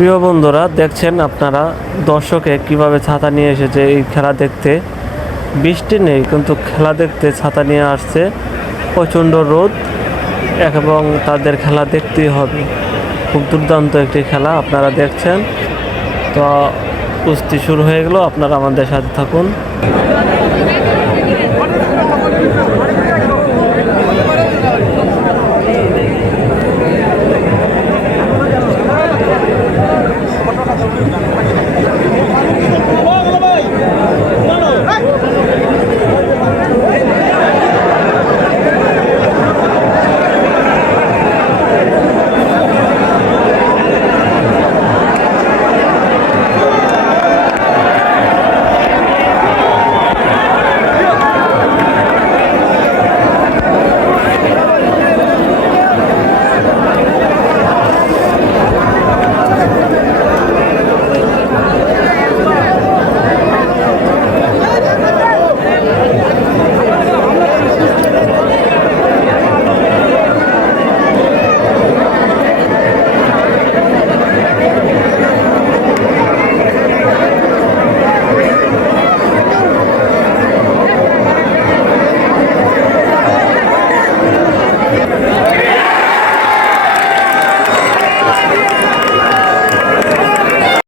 প্রিয় বন্ধুরা, দেখছেন আপনারা দর্শকে কিভাবে ছাতা নিয়ে এসেছে এই খেলা দেখতে। বৃষ্টি নেই কিন্তু খেলা দেখতে ছাতা নিয়ে আসছে। প্রচণ্ড রোদ এবং তাদের খেলা দেখতেই হবে। খুব দুর্দান্ত একটি খেলা আপনারা দেখছেন। তো কুস্তি শুরু হয়ে গেল, আপনারা আমাদের সাথে থাকুন।